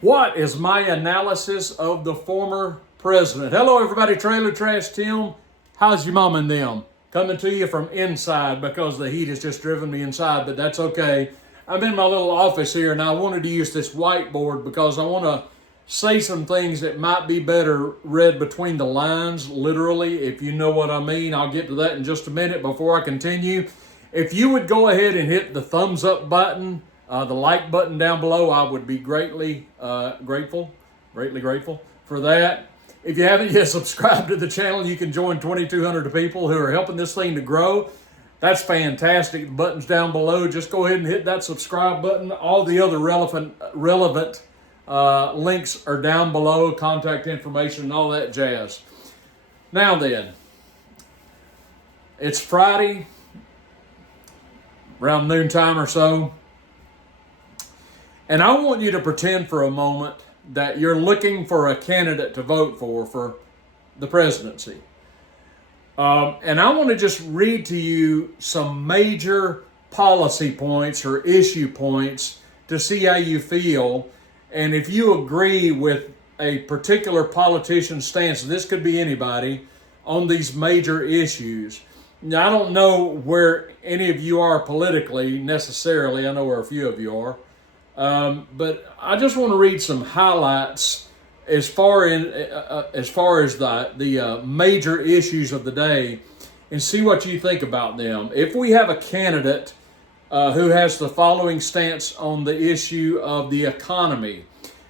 What is my analysis of the former president? Hello, everybody. Trailer Trash Tim. How's your mom and them? Coming to you from inside because the heat has just driven me inside, but that's okay. I'm in my little office here, and I wanted to use this whiteboard because I want to say some things that might be better read between the lines, literally, if you know what I mean. I'll get to that in just a minute. Before I continue, if you would go ahead and hit the thumbs up button, the like button down below, I would be greatly grateful for that. If you haven't yet subscribed to the channel, you can join 2,200 people who are helping this thing to grow. That's fantastic. The button's down below. Just go ahead and hit that subscribe button. All the other relevant links are down below, contact information and all that jazz. Now then, it's Friday, around noontime or so. And I want you to pretend for a moment that you're looking for a candidate to vote for the presidency. And I want to just read to you some major policy points or issue points to see how you feel. And if you agree with a particular politician's stance, this could be anybody, on these major issues. Now, I don't know where any of you are politically necessarily. I know where a few of you are. But I just want to read some highlights as far as the major issues of the day and see what you think about them. If we have a candidate who has the following stance on the issue of the economy,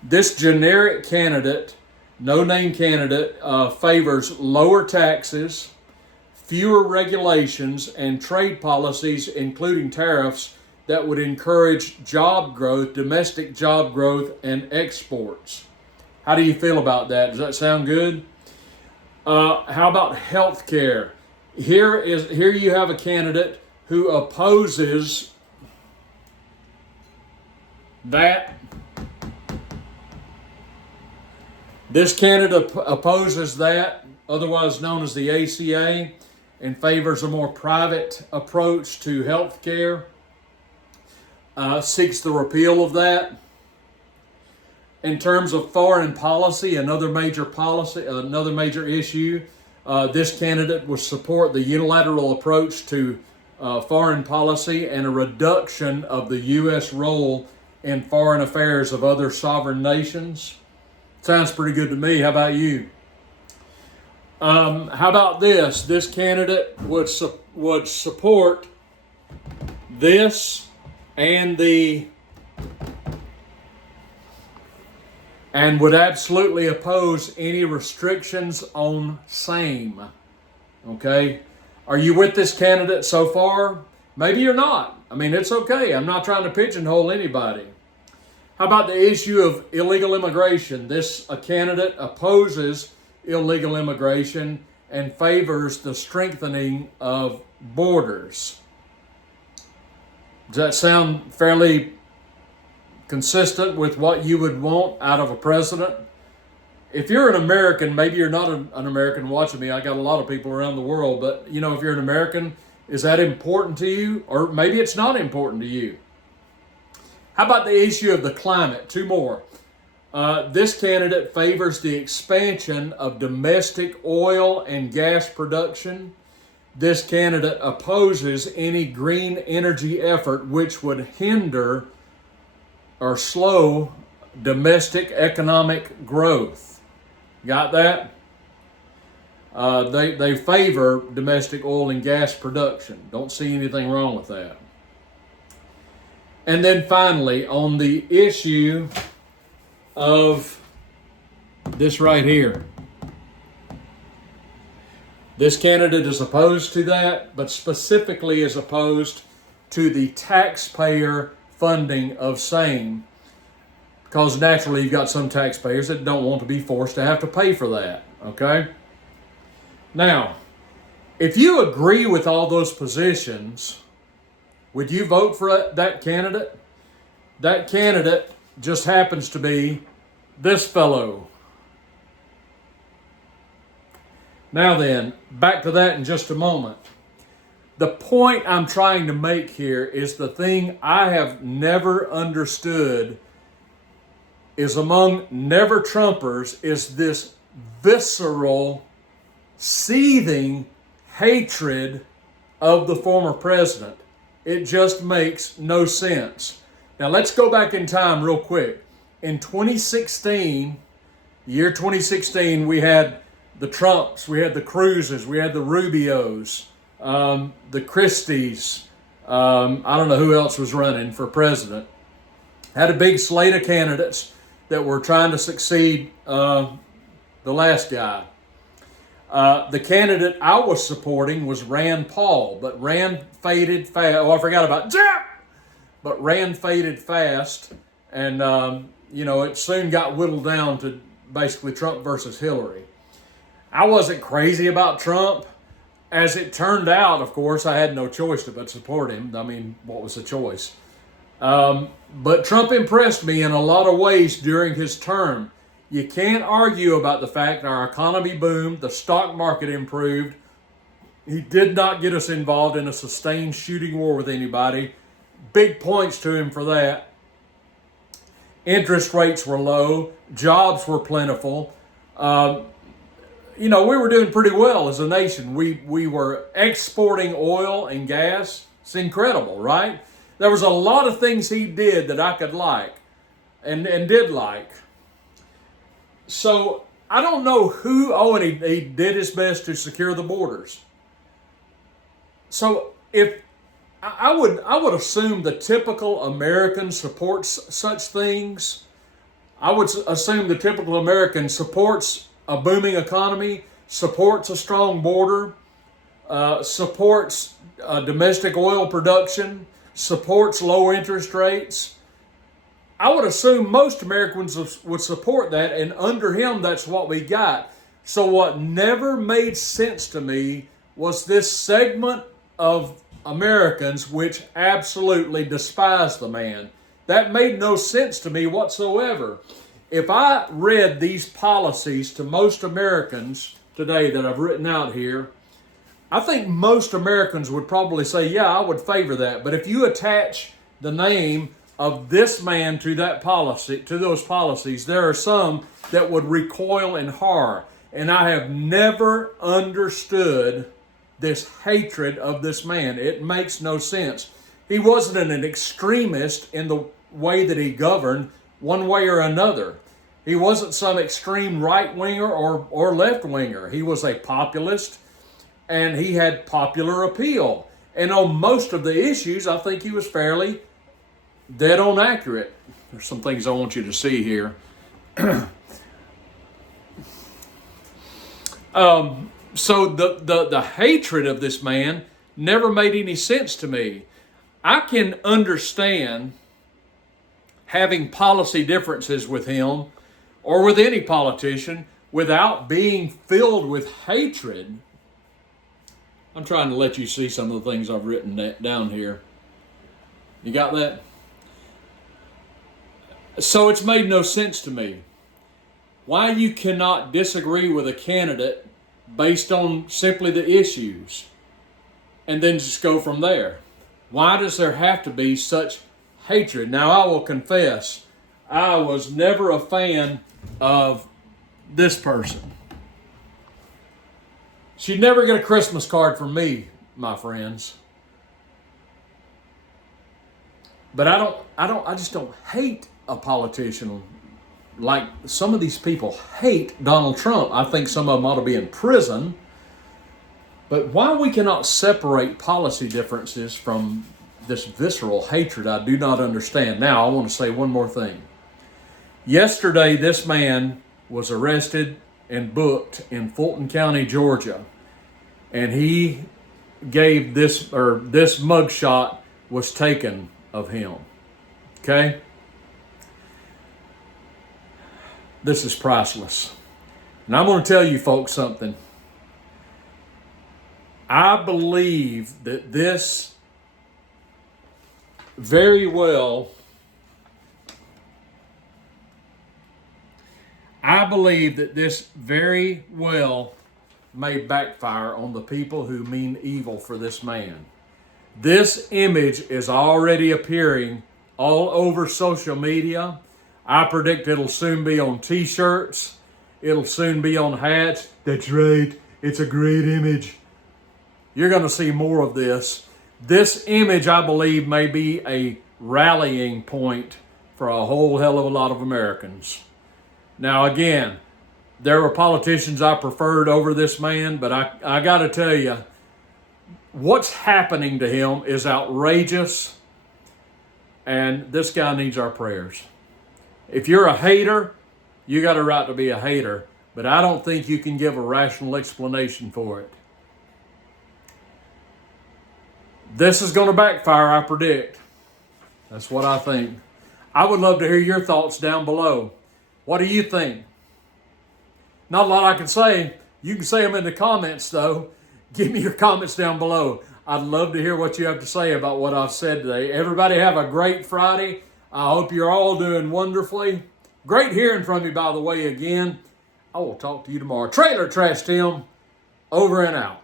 this generic candidate, no-name candidate, favors lower taxes, fewer regulations, and trade policies, including tariffs, that would encourage job growth, domestic job growth, and exports. How do you feel about that? Does that sound good? How about health care? Here you have a candidate who opposes that. This candidate opposes that, otherwise known as the ACA, and favors a more private approach to health care. Seeks the repeal of that. In terms of foreign policy, another major issue, this candidate would support the unilateral approach to foreign policy and a reduction of the U.S. role in foreign affairs of other sovereign nations. Sounds pretty good to me. How about you? How about this? This candidate would support this and would absolutely oppose any restrictions on same. Okay? Are you with this candidate so far? Maybe you're not. I mean, it's okay. I'm not trying to pigeonhole anybody. How about the issue of illegal immigration? This candidate opposes illegal immigration and favors the strengthening of borders. Does that sound fairly consistent with what you would want out of a president? If you're an American, maybe you're not an American watching me. I got a lot of people around the world, but if you're an American, is that important to you? Or maybe it's not important to you. How about the issue of the climate? Two more. This candidate favors the expansion of domestic oil and gas production. This candidate opposes any green energy effort which would hinder or slow domestic economic growth. Got that? They favor domestic oil and gas production. Don't see anything wrong with that. And then finally, on the issue of this right here. This candidate is opposed to that, but specifically is opposed to the taxpayer funding of same, because naturally you've got some taxpayers that don't want to be forced to have to pay for that, okay? Now, if you agree with all those positions, would you vote for that candidate? That candidate just happens to be this fellow. Now then, back to that in just a moment. The point I'm trying to make here is the thing I have never understood is among never Trumpers is this visceral, seething hatred of the former president. It just makes no sense. Now let's go back in time real quick. In 2016, year 2016, we had the Trumps, we had the Cruzes, we had the Rubios, the Christies. I don't know who else was running for president. Had a big slate of candidates that were trying to succeed the last guy. The candidate I was supporting was Rand Paul, but Rand faded fast. Oh, I forgot about Jeff! But Rand faded fast, and it soon got whittled down to basically Trump versus Hillary. I wasn't crazy about Trump. As it turned out, of course, I had no choice but to support him. I mean, what was the choice? But Trump impressed me in a lot of ways during his term. You can't argue about the fact our economy boomed, the stock market improved. He did not get us involved in a sustained shooting war with anybody. Big points to him for that. Interest rates were low. Jobs were plentiful. We were doing pretty well as a nation. We were exporting oil and gas. It's incredible, right? There was a lot of things he did that I could like and did like. So I don't know who, and he did his best to secure the borders. So if I would assume the typical American supports such things. I would assume the typical American supports a booming economy, supports a strong border, supports domestic oil production, supports low interest rates. I would assume most Americans would support that, and under him, that's what we got. So what never made sense to me was this segment of Americans which absolutely despise the man. That made no sense to me whatsoever. If I read these policies to most Americans today that I've written out here, I think most Americans would probably say, yeah, I would favor that. But if you attach the name of this man to that policy, to those policies, there are some that would recoil in horror. And I have never understood this hatred of this man. It makes no sense. He wasn't an extremist in the way that he governed one way or another. He wasn't some extreme right-winger or left-winger. He was a populist, and he had popular appeal. And on most of the issues, I think he was fairly dead on accurate. There's some things I want you to see here. So the hatred of this man never made any sense to me. I can understand having policy differences with him or with any politician without being filled with hatred. I'm trying to let you see some of the things I've written down here. You got that? So it's made no sense to me why you cannot disagree with a candidate based on simply the issues and then just go from there. Why does there have to be such hatred? Now, I will confess, I was never a fan of this person. She'd never get a Christmas card from me, my friends. But I just don't hate a politician like some of these people hate Donald Trump. I think some of them ought to be in prison. But why we cannot separate policy differences from this visceral hatred, I do not understand. Now, I want to say one more thing. Yesterday, this man was arrested and booked in Fulton County, Georgia. And he gave this mugshot was taken of him. Okay? This is priceless. And I'm going to tell you folks something. I believe that this very well, may backfire on the people who mean evil for this man. This image is already appearing all over social media. I predict it'll soon be on t-shirts. It'll soon be on hats. That's right. It's a great image. You're going to see more of this. This image, I believe, may be a rallying point for a whole hell of a lot of Americans. Now, again, there were politicians I preferred over this man, but I got to tell you, what's happening to him is outrageous, and this guy needs our prayers. If you're a hater, you got a right to be a hater, but I don't think you can give a rational explanation for it. This is going to backfire, I predict. That's what I think. I would love to hear your thoughts down below. What do you think? Not a lot I can say. You can say them in the comments, though. Give me your comments down below. I'd love to hear what you have to say about what I've said today. Everybody have a great Friday. I hope you're all doing wonderfully. Great hearing from you, by the way, again. I will talk to you tomorrow. Trailer Trash Tim, over and out.